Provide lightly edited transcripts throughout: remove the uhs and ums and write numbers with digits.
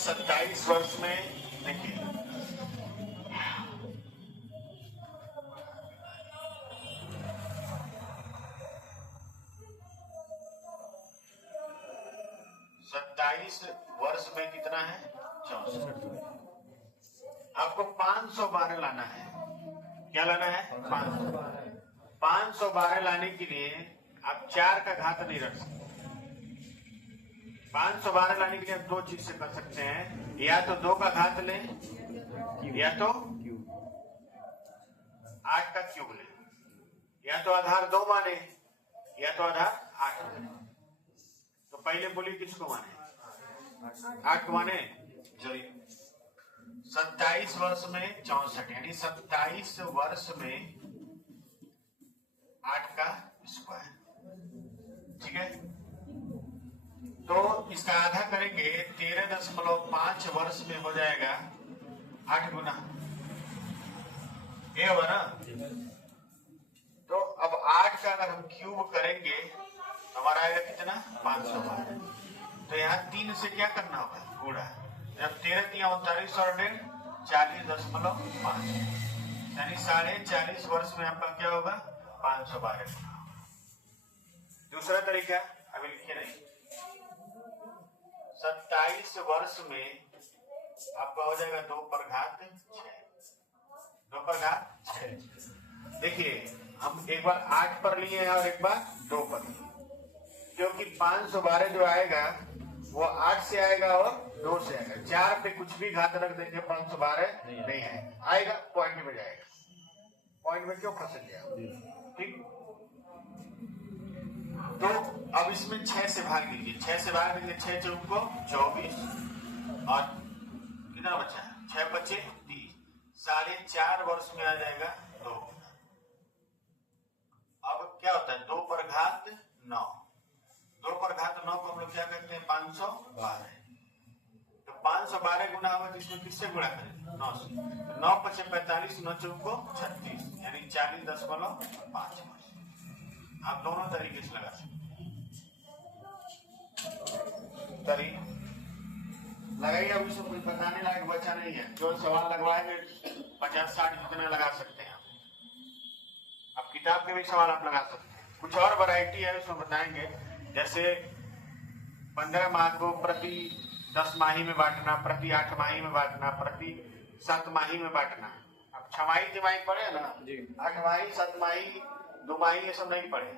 27 वर्ष में देखिए 27 वर्ष में कितना है 64। आपको 512 लाना है। क्या लाना है 512 लाने के लिए आप 4 का घात नहीं रख सकते। 512 लाने के लिए आप दो चीज से कर सकते हैं, या तो 2 का घात लें या तो 8 का क्यूब लें, या तो आधार 2 माने या तो आधार 8 माने। तो पहले बोली किसको माने 8 को माने। चलिए 27 वर्ष में 64 यानी 27 वर्ष में 8 का स्क्वायर। ठीक है, तो इसका आधा करेंगे 13.5 वर्ष में हो जाएगा 8 गुना ये होगा ना। तो अब 8 का अगर हम क्यूब करेंगे तो हमारा आएगा कितना 512। तो यहाँ 3 से क्या करना होगा गुणा। जब 13 × 39 और 40.5 यानी 40.5 वर्ष में आपका क्या होगा 512। दूसरा तरीका अभी लिखे नहीं। 27 वर्ष में आपका हो जाएगा 2 पर घात 6। 2 पर घात 6। देखिए हम एक बार 8 पर लिए और एक बार 2 पर लिए, क्योंकि 512 जो आएगा वो 8 से आएगा और 2 से आएगा। 4 पे कुछ भी घात रख देंगे 512 नहीं आएगा, पॉइंट में जाएगा। पॉइंट में क्यों फंस गया। ठीक, तो अब इसमें 6 से भाग दीजिए। 6 से भाग दीजिए 6 चौक को 24 और कितना बचा 6 बचे 30। 4.5 वर्ष में आ जाएगा 2। अब क्या होता है 2 पर घात 9। 2 पर घात 9 को हम लोग क्या करते हैं 512। तो 512 गुना होगा तो इसमें किससे गुणा करेंगे 9 से। 9 × 5 = 45, 9 चौक को 36 यानी 40.5। आप दोनों तरीके से लगा सकते लगाइए। अब इसमें कोई बताने लायक बचा नहीं है। जो सवाल लगवाएंगे 50-60 जितना लगा सकते हैं। अब किताब के भी सवाल आप लगा सकते हैं। कुछ और वैरायटी है उसमें बताएंगे, जैसे 15 माह को प्रति 10 माही में बांटना, प्रति 8 माही में बांटना, प्रति 7 माही में बांटना। अब 6 माही तिमाही पढ़े ना, 8 माही 7 माही 2 माही ये सब नहीं पढ़े।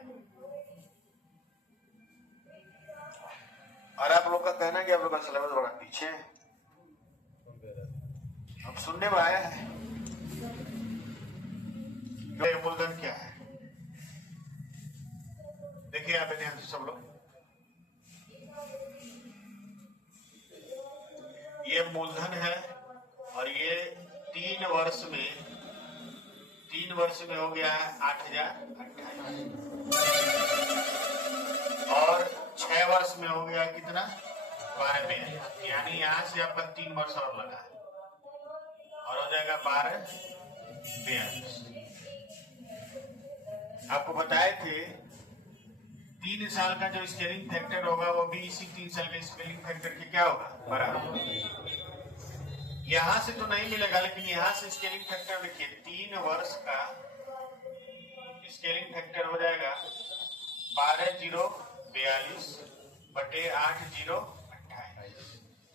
और आप लोग का कहना है कि आप लोग का सिलेबस बड़ा पीछे है। अब सुनने में आया है मूलधन क्या है। देखिए आप ध्यान से सब लोग, ये मूलधन है और ये 3 वर्ष में हो गया है 8028 और 6 वर्ष में हो गया कितना 12,000। यानी यहां से आपका 3 वर्ष और लगा और हो जाएगा 12,000। आपको बताए थे 3 साल का जो स्केलिंग फैक्टर होगा वो भी इसी 3 साल के स्केलिंग फैक्टर के क्या होगा बराबर। यहां से तो नहीं मिलेगा, लेकिन यहां से स्केलिंग फैक्टर देखिए 3 वर्ष का स्केलिंग फैक्टर हो जाएगा 12,042 बटे 8,028।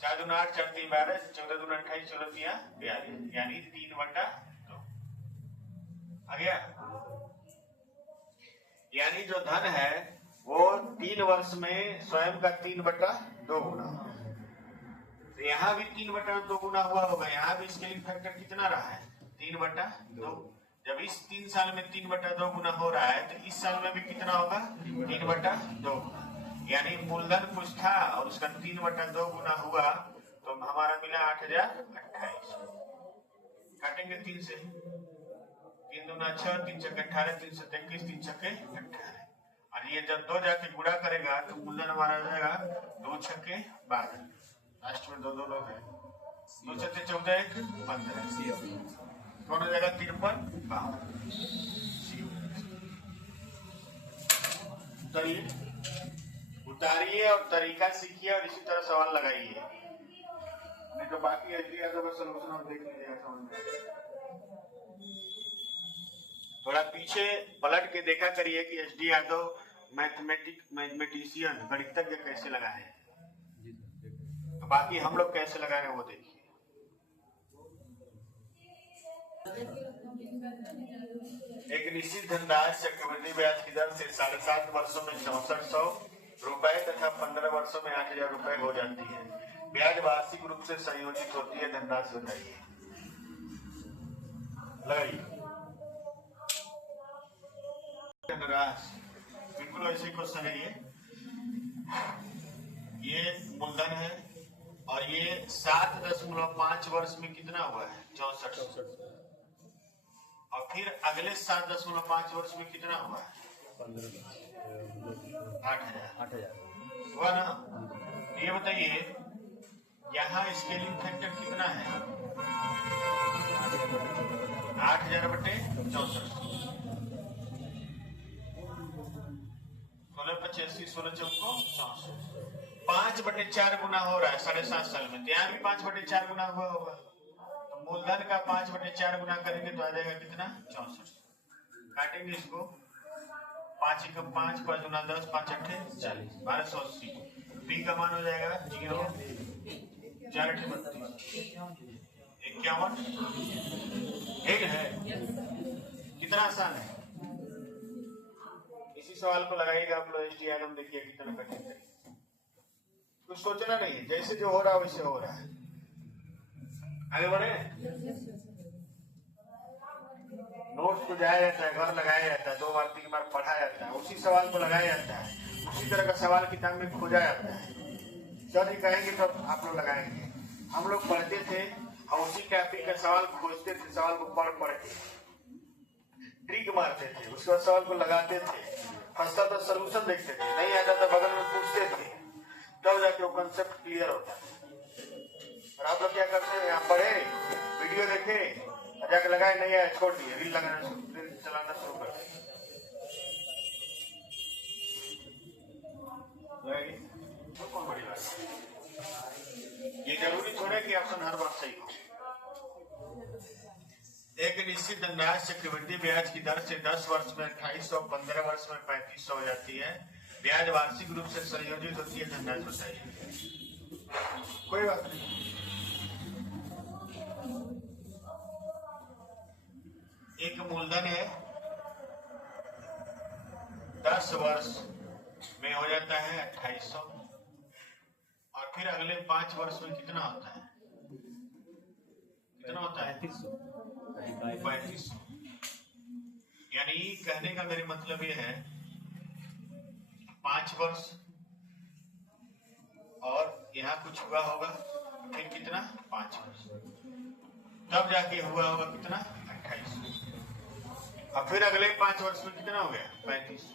4 दूना 8, 4 3 12, 14 दूना 28, 14 3 42 यानी 3/2 आ गया। यानी जो धन है वो 3 वर्ष में स्वयं का 3/2 गुना। तो यहाँ भी 3/2 गुना हुआ होगा। यहाँ भी स्केलिंग फैक्टर कितना रहा है 3/2। जब इस 3 साल में 3/2 गुना हो रहा है तो इस साल में भी कितना होगा 3/2 गुना। यानी मूलधन कुछ था और उसका 3/2 गुना हुआ तो हमारा मिला 8028। काटेंगे 3 से, 3 दूना 6, 3 छक्के 18, 3 सत्ते 21, 3 छक्के 18। और ये जब 2 जाके गुणा करेगा तो मूलधन हमारा हो जाएगा 2 छक्के 12। लास्ट में 2 लोग हैं, 2 छक्के 14, 1 15 कौन हो जाएगा 53 52। उतारिए और तरीका सीखिए और इसी तरह सवाल लगाइए। नहीं तो बाकी एचडी यादव का सोल्यूशन हम देख लीजिएगा, समझ में। थोड़ा पीछे पलट के देखा करिए कि एचडी यादव मैथमेटिशियन गणितज्ञ कैसे लगाए हैं, तो बाकी हम लोग कैसे लगा रहे हैं वो देखिए। एक निश्चित धनराशि चक्रवृद्धि ब्याज की दर से 7.5 वर्षों में 6400 रुपए तथा 15 वर्षों में 8000 रुपए हो जाती है। ब्याज वार्षिक रूप से संयोजित होती है। धनराशि बताइए, लगाइए। धनराशि बिल्कुल ऐसे क्वेश्चन है ये मूलधन है और ये 7.5 वर्ष में कितना हुआ है? 64। और फिर अगले 7.5 वर्ष में कितना हुआ है? 8,000 हुआ ना। ये बताइए यहाँ स्केलिंग फैक्टर कितना है? 8,000/64। 16/85, 16×4 5/4 गुना हो रहा है 7.5 साल में। तो यहाँ भी 5/4 गुना हुआ होगा। तो मूलधन का 5/4 गुना करेंगे तो आ जाएगा कितना? 64। काटेंगे इसको, 5 × 5, 5 × 10, 5 × 8 40, 1280। बी का मान हो जाएगा 0, 4 × 8 51। ठीक है, कितना आसान है। इसी सवाल को लगाइएगा आप लोग एचडी यादव, देखिए कितना कठिन है। कुछ सोचना नहीं है, जैसे जो हो रहा है वैसे हो रहा है। आगे बढ़े। नोट्स को जाया जाता है, घर लगाया जाता है, 2 बार 3 बार पढ़ा जाता है, उसी सवाल को लगाया जाता है, उसी तरह का सवाल किताब में खोजा जाता है। सर जी कहेंगे तो आप लोग लगाएंगे। हम लोग पढ़ते थे और उसी टॉपिक का सवाल खोजते थे, सवाल को पढ़ के ट्रिक मारते थे, उसके बाद सवाल को लगाते थे, फंसता तो सोल्यूशन देखते थे, नहीं आता तो बगल में पूछते थे, तब जाके वो कंसेप्ट क्लियर होता है। और आप लोग क्या करते हैं, यहाँ पढ़े, वीडियो देखे, जाके लगाए, नहीं आया छोड़ दिए, रील चलाना शुरू कर दिए। तो कौन बड़ी बात है? ये जरूरी थोड़ा कि ऑप्शन हर बार सही हो। एक निश्चित धनराशि चक्रवृद्धि ब्याज की दर से 10 वर्ष में 2800, 15 वर्ष में 3500 हो जाती है। ब्याज वार्षिक रूप से संयोजित होती है। धनराशि बताइए। कोई बात नहीं, एक मूलधन है 10 वर्ष में हो जाता है 2800 और फिर अगले 5 वर्ष में कितना होता है? कितना होता है? 3500। यानी कहने का मेरे मतलब ये है 5 वर्ष और यहाँ कुछ हुआ होगा, फिर कितना? 5 वर्ष, तब जाके हुआ होगा कितना? 2800। और फिर अगले 5 वर्ष में कितना हो गया? 3500।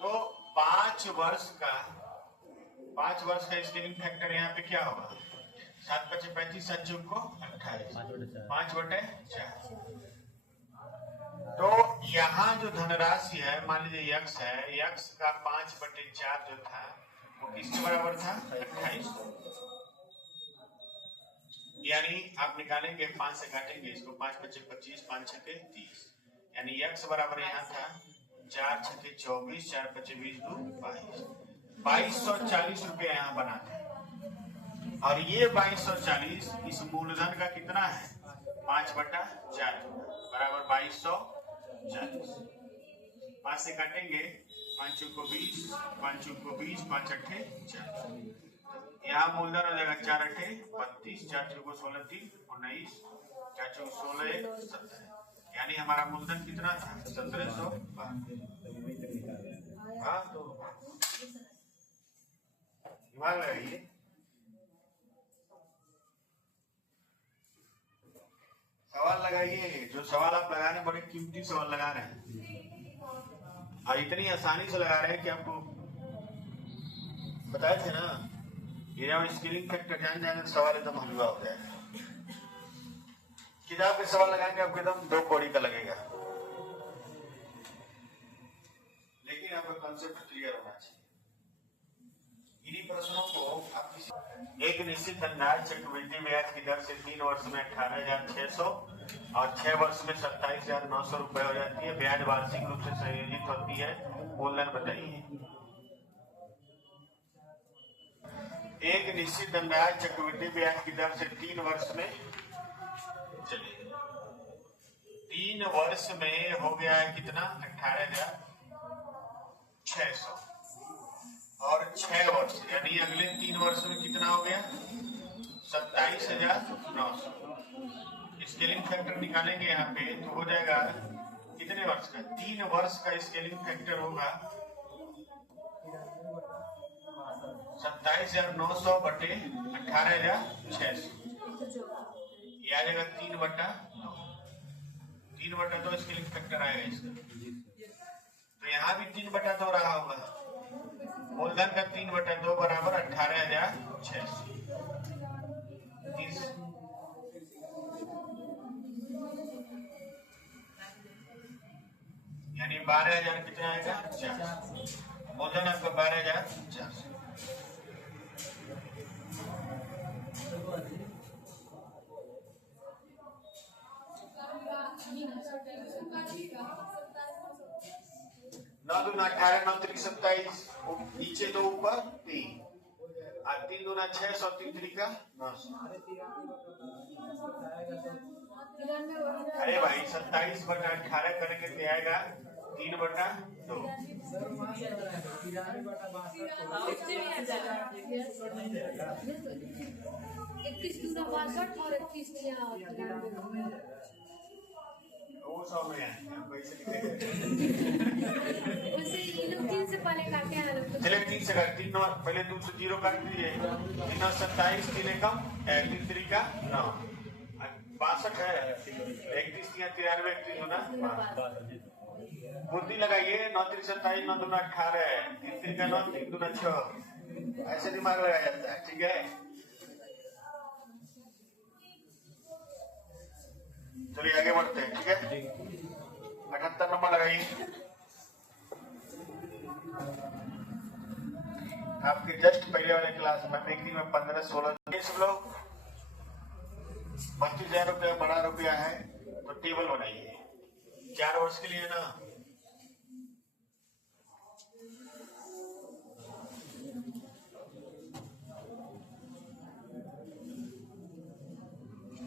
तो 5 वर्ष का स्केलिंग फैक्टर यहाँ पे क्या होगा? 7×5 = 7 को 28, 5/4। तो यहाँ जो धनराशि है, मान लीजिए यक्स है, यक्स का 5/4 जो था वो किसके बराबर था? 2800। यानी आप निकालेंगे, 5 से काटेंगे इसको, 5×5 = 25, 5×6 = 30। यानी यक्स बराबर यहाँ था 4×6 = 24, 4×5 = 20, 22। 2240 रुपये यहाँ बना था। और ये 2240 इस मूलधन का कितना है? 5/4 बराबर 2240। 5 से काटेंगे, 5 × 20, 5 × 20, 5 × 8 = 40। यहाँ मूलधन हो जाएगा 4 × 8 = 32, 4 × 4 = 16, 3 × 19, 4 × 16 = 17। यानी हमारा मूलधन कितना था? 1700। हाँ, तो दिमाग लगाइए। सवाल लगाइए, जो सवाल आप लगा रहे हैं बड़े कीमती सवाल लगा रहे हैं और इतनी आसानी से लगा रहे हैं कि आपको बताए थे ना, ये जब स्केलिंग फैक्टर जान जाएगा तो सवाल एकदम हलवा हो जाएगा। किताब के सवाल लगाएंगे आपको एकदम 2 कौड़ी का लगेगा, लेकिन आपका कंसेप्ट क्लियर होना चाहिए। इन्हीं प्रश्नों को आप किसी एक निश्चित धनराशि चक्रवृद्धि ब्याज की दर से 3 वर्ष में 18,600 और 6 वर्ष में 27,900 रुपए हो जाती है। ब्याज वार्षिक रूप से संयोजित होती है। मूलधन बताइए। एक निश्चित धनराशि चक्रवृद्धि ब्याज की दर से 3 वर्ष में, चलिए 3 वर्ष में हो गया है कितना, 18,600 और 6 वर्ष यानी अगले 3 वर्ष में कितना हो गया, 27,900। स्केलिंग फैक्टर निकालेंगे यहाँ पे तो हो जाएगा कितने वर्ष का, 3 वर्ष का स्केलिंग फैक्टर होगा 27,900 बटे 18,600, ये आ जाएगा 3/2। 3/2 स्केलिंग फैक्टर आएगा इसका। तो यहाँ भी 3/2 रहा होगा। मूलधन का 3/2 बराबर 18,600। यानी 12,000 कितना आएगा, 400। मूलधन आपका 12,400। नौ दूना 18, 9 त्रिक 27, नीचे 2 ऊपर 3, 3 दूना 600, 3 त्रिका 900। अरे भाई 27/18 करेंगे तो आएगा 3/2। 200 में है चले 3 से काट, 3 पहले 2 से 0 काट दीजिए। 3 27, 3 कम 3 त्रिका 9, 62 है। 31 93, 31 गुना बुद्धि लगाइए। 9 3 27, 9 दूना 18, 3 त्रिका 9, 3 दूना 6, ऐसे दिमाग लगाया जाता है। ठीक है, चलिए आगे बढ़ते हैं। ठीक है, 78 नंबर लगाइए। आपके जस्ट पहले वाले क्लास में एक दिन में 15-16 लोग 25,000 रुपया बड़ा रुपया है तो टेबल बनाइए 4 वर्ष के लिए ना।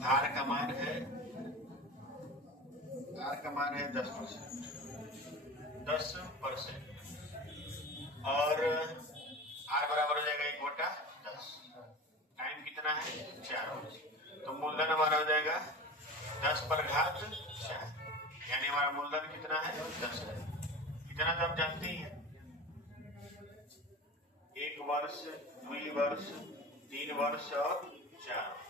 धार का मान है 10% और आर बराबर हो जाएगा 1/10। टाइम कितना है, 4 वर्ष। तो मूलधन हमारा हो जाएगा 10/4, यानी हमारा मूलधन कितना है, 10 है। कितना तो आप जानते ही हैं, 1 वर्ष, 2 वर्ष, 3 वर्ष और 4 वर्ष।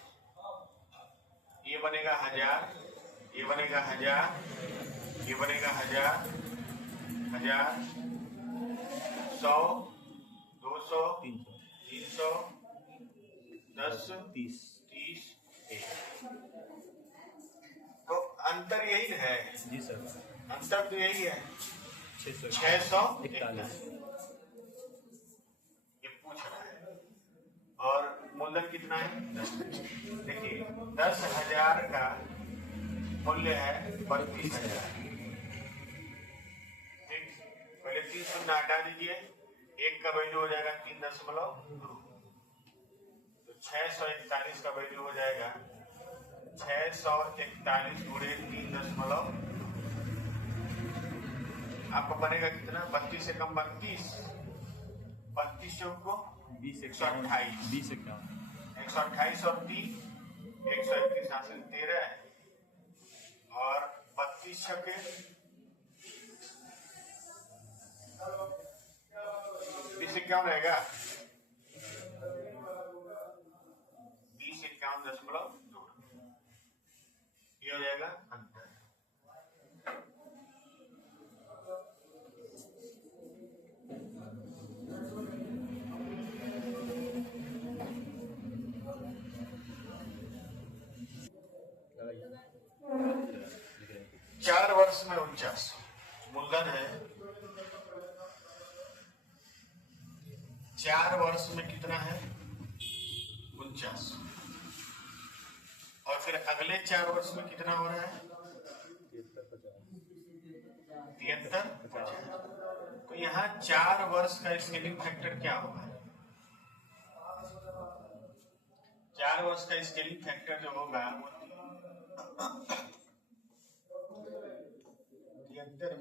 ये बनेगा 1000, ये बनेगा 1000, ये बनेगा 1000, 1000, 100, 200, 300, 10, 30, 1। तो अंतर यही है जी सर, अंतर तो यही है 641। ये पूछ रहा है। और मूलधन कितना है, 10। देखिए 10,000 का मूल्य है 32,000। पहले 3 शून्य हटा दीजिए, 1 का वैल्यू हो जाएगा 3.2, तो 641 का वैल्यू हो जाएगा 641 गुणे 3.2। आपको बनेगा कितना, 32 से कम 32, 32 को 20, 128, 128 और 3, 131 हासिल 13 और 32 छके 20 रहेगा 20,51.2। ये हो जाएगा अंतर। 4 वर्ष में 49 मूलधन है। 4 वर्ष में कितना है, अगले 4 वर्ष में कितना हो रहा है? 73, 50। तो यहाँ 4 वर्ष का स्केलिंग फैक्टर क्या होगा? 4 वर्ष का स्केलिंग फैक्टर जो होगा वो 73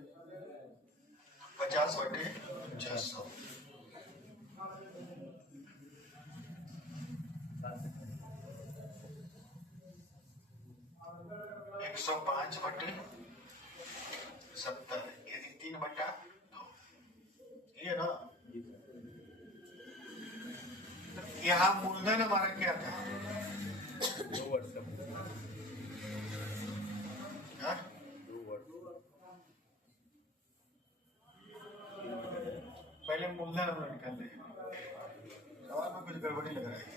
50/600 105/70, यदि 3/2, ये ना। यहाँ मूलधन हमारा क्या था? 2 वर्ष का हाँ? 2 वर्ष। पहले मूलधन हम लोग निकाल रहे हैं। सवाल में कुछ गड़बड़ी लग रहा है क्या?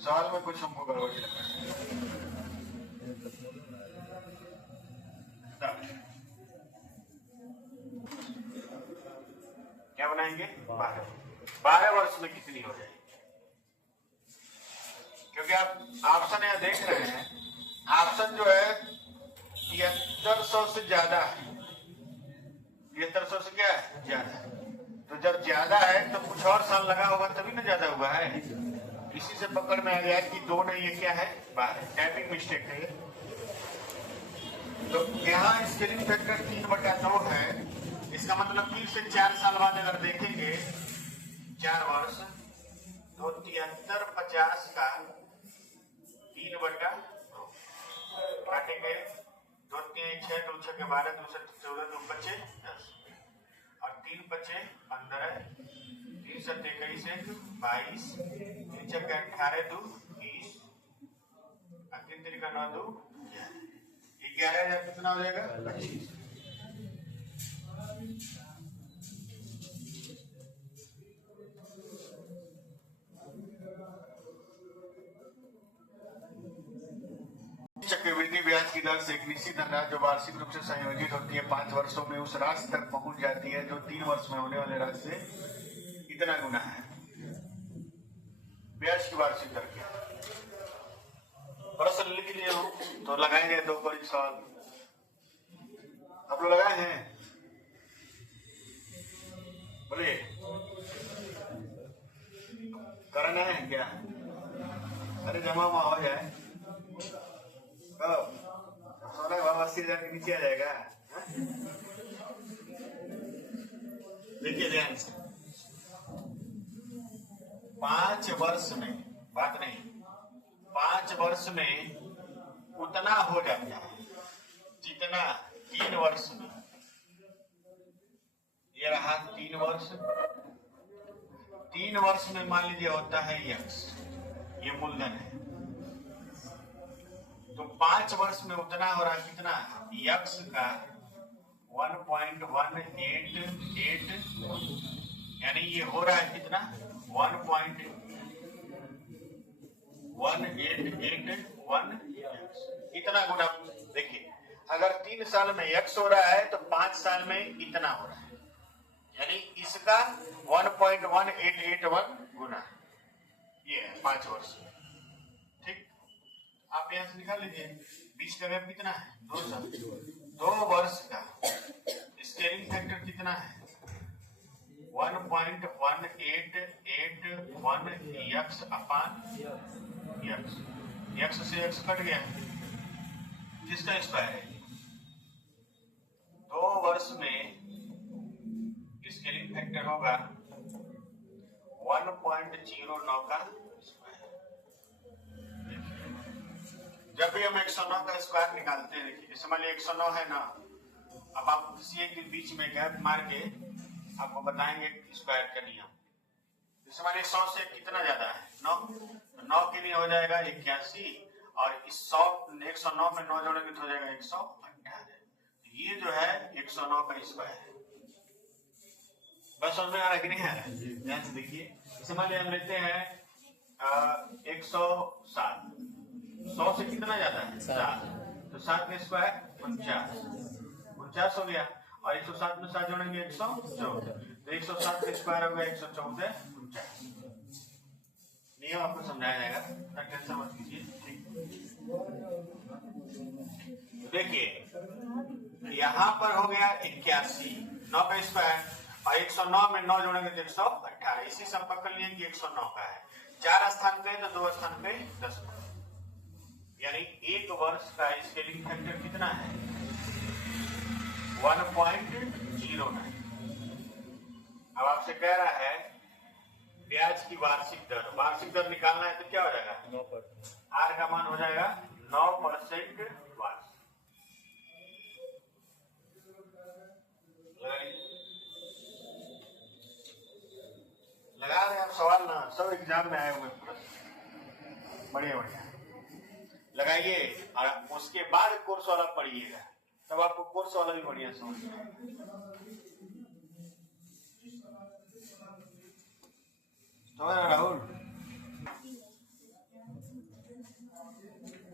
सवाल में कुछ हमको गड़बड़ी लग रहा है। क्या बनाएंगे? 12 वर्ष में कितनी हो जाएगी? क्योंकि आप ऑप्शन यहाँ देख रहे हैं, ऑप्शन जो है 7300 से ज्यादा है। 7300 से क्या है? ज्यादा। तो जब ज्यादा है तो कुछ और साल लगा होगा तभी ना ज्यादा हुआ है। इसी से पकड़ में आ गया कि 2 नहीं, ये क्या है? 12। टाइपिंग मिस्टेक है। तो यहाँ स्केलिंग फैक्टर 3/2 है। इसका मतलब फिर से 4 साल बाद अगर देखेंगे 4 वर्ष, तो 73 50 का 3/2 काटेंगे। 2 3 6 2 6 के 12, 2 7 14, 2 5 10 और 3 5 15, 3 7 21 22, 3 6 18 2 20 और 3 3 9 2 11,000 कितना हो जाएगा? 25। चक्रवृद्धि ब्याज की दर से एक निश्चित धनराशि जो वार्षिक रूप से संयोजित होती है 5 वर्षों में उस राशि तक पहुंच जाती है जो 3 वर्ष में होने वाले राशि से कितना गुना है। ब्याज की वार्षिक दर क्या? प्रश्न लिख लिए हो तो लगाएंगे 2 कोई सवाल। आप लोग लगाए हैं? बोलिए, करना है क्या? अरे जमा हो जाए सोना भाव 80,000 के नीचे आ जाएगा। देखिए ध्यान से, 5 वर्ष में, बात नहीं, 5 वर्ष में उतना हो जाता है जितना 3 वर्ष में। ये रहा 3 वर्ष। 3 वर्ष में मान लीजिए होता है यक्स, ये मूलधन है। तो 5 वर्ष में उतना हो रहा है कितना? यक्स का 1.188, यानी ये हो रहा है कितना? 1.1881 इतना गुना। देखिए, अगर 3 साल में यक्स हो रहा है तो 5 साल में इतना हो रहा है, यानी इसका 1.1881 गुना ये है 5 वर्ष में। ठीक, आप यहाँ से निकाल लीजिए। 20 का गैप कितना है? 2 साल। 2 वर्ष का स्केलिंग फैक्टर कितना है? 1.1881 यक्स अपान यक्स। यक्स से यक्स कट गया, किसका स्क्वायर है? 2 वर्ष में स्केलिंग फैक्टर होगा 1.09 का स्क्वायर। जब भी हम 109 का स्क्वायर निकालते हैं, देखिए जैसे मान लीजिए 109 है ना, अब आप किसी एक के बीच में गैप मार के आपको बताएंगे स्क्वायर का नियम। जैसे मान लीजिए 100 से कितना ज्यादा है? 9। 9 के लिए हो जाएगा 81 और इस 109 में 9 जोड़ेंगे तो हो जाएगा 118। ये जो है 109 का स्क्वायर है। बस समझ में आ रहा है कि नहीं आ रहा है? ध्यान से देखिए, जैसे मान लीजिए हम लेते हैं 107। 100 से कितना ज्यादा है? 7। तो 7 का स्क्वायर 49 हो गया, और 107 में 7 जोड़ेंगे 114, तो 107 का स्क्वायर हो गया 114 नियम आपको समझाया जाएगा, टेंशन मत कीजिए। देखिए यहाँ पर हो गया 81, 9 का स्क्वायर, और 109 में 9 जोड़ेंगे तो 118, इसी से हम पकड़ लिए कि 109 का है। 4 स्थान पे तो 2 स्थान पे 10, यानी एक वर्ष का स्केलिंग फैक्टर कितना है 1.09। अब आपसे कह रहा है ब्याज की वार्षिक दर निकालना है, तो क्या हो जाएगा 9%। आर का मान हो जाएगा 9% वार्षिक। लगा रहे आप सवाल ना, सब एग्जाम में आए हुए बढ़िया बढ़िया लगाइए, और उसके बाद कोर्स वाला पढ़िएगा, तब आपको कोर्स वाला भी बढ़िया समझ में आएगा। राहुल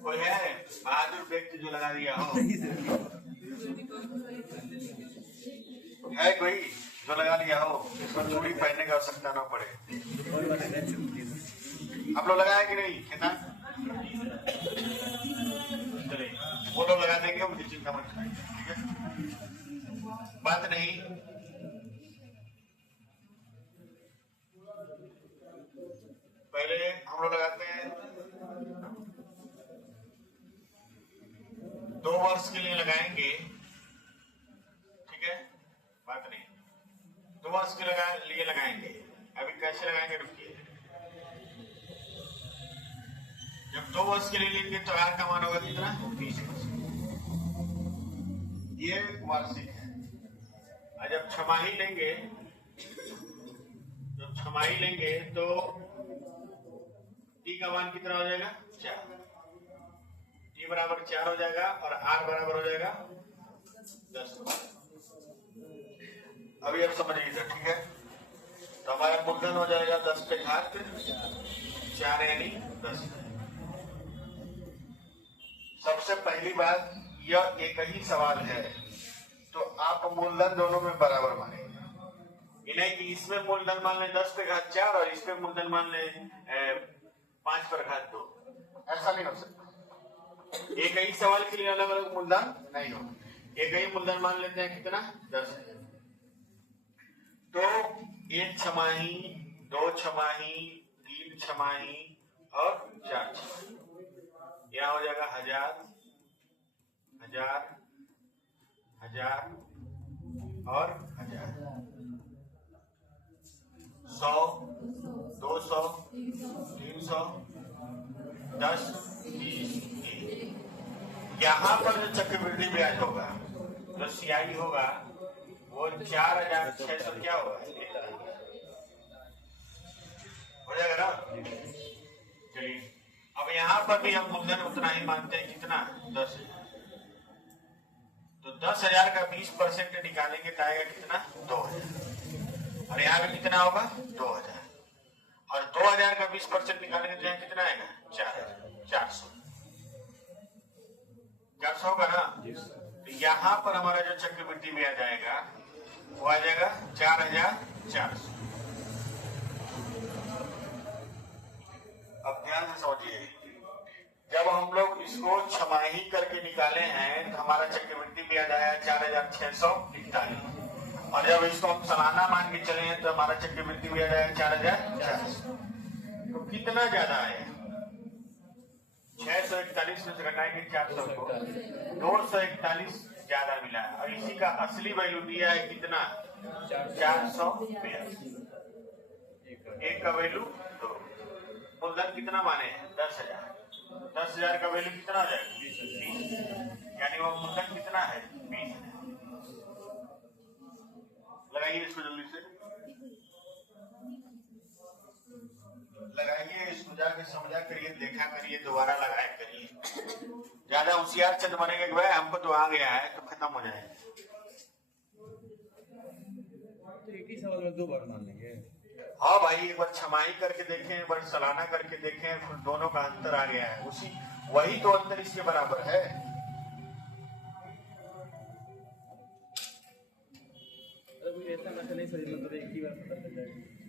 कोई है बहादुर व्यक्ति जो लगा दिया हो, है कोई जो लगा लिया हो, इसको चूड़ी पहनने की आवश्यकता ना पड़े। आप लोग लगाए कि नहीं खेता, चलिए वो लोग लगा देंगे, मुझे चिंता मत करिए, ठीक है बात नहीं। पहले हम लोग लगाते हैं 2 वर्ष के लिए लगाएंगे, ठीक है बात नहीं, 2 वर्ष के लिए लगाएंगे। अभी कैसे लगाएंगे रुकिए, जब 2 वर्ष के लिए लेंगे तो आर का मान होगा कितना 20%, ये वार्षिक है। और जब छमाही लेंगे तो टी का मान कितना हो जाएगा 4, टी बराबर 4 हो जाएगा, और आर बराबर हो जाएगा 10। अभी आप समझिए, ठीक है, तो हमारा मूलधन हो जाएगा 10 पे घात 4 यानी 10। सबसे पहली बात, यह एक ही सवाल है, तो आप मूलधन दोनों में बराबर मानेंगे, नहीं कि इसमें मूलधन मान ले 10 पे घात 4 और इसमें मूलधन मान ले 5 पर घात 2, ऐसा नहीं हो सकता। एक ही सवाल के लिए अलग अलग मूलधन नहीं हो, एक ही मूलधन मान लेते हैं कितना 10 है, तो 1 छमाही, 2 छमाही, 3 छमाही और 4 छमाही, यहाँ हो जाएगा 1000, 1000, 1000 और 1000, 100, 200, 300, 10, 20, 1। यहाँ पर जो चक्रवृद्धि ब्याज होगा, जो सीआई होगा, वो 4600 क्या होगा हो जाएगा ना। चलिए अब यहाँ पर भी हम मूलधन उतना ही मानते हैं, कितना 10,000, तो 10,000 का 20% निकालेंगे तो आएगा कितना 2,000, और यहाँ पे कितना होगा 2,000, और 2,000 का 20% निकालेंगे तो यहाँ कितना आएगा 4,400 होगा ना। तो यहाँ पर हमारा जो चक्रवृद्धि ब्याज आएगा वो आ जाएगा 4,400। अब ध्यान से समझिए, जब हम लोग इसको छमाही करके निकाले हैं तो हमारा चक्रवृद्धि ब्याज आया 4,641, और जब इसको हम सालाना मान के चले हैं तो हमारा चक्रवृद्धि ब्याज आया 4,400। तो कितना ज्यादा आया 641 में से घटाएंगे 400 को, 241 ज्यादा मिला है, और इसी का असली वैल्यू दिया है कितना 482, एक का वैल्यू 2। मूलधन कितना माने हैं 10,000, 10,000 का वैल्यू कितना हो जाएगा 20, यानी वो मूलधन कितना है 20,000। लगाइए इसको जल्दी से, लगाइए इसको, जाके समझा करिए, देखा करिए, दोबारा लगाया करिए। ज्यादा होशियार चंद बनेंगे कि भाई हमको तो आ गया है तो खत्म हो जाएगा। तो एक ही सवाल में 2 बार मान लेंगे। हाँ भाई, एक बार छमाही करके देखें, एक बार सालाना करके देखें, फिर दोनों का अंतर आ गया है, वही तो अंतर इसके बराबर है। ऐसा ना नहीं सही, मतलब एक ही बार पता चल जाएगा।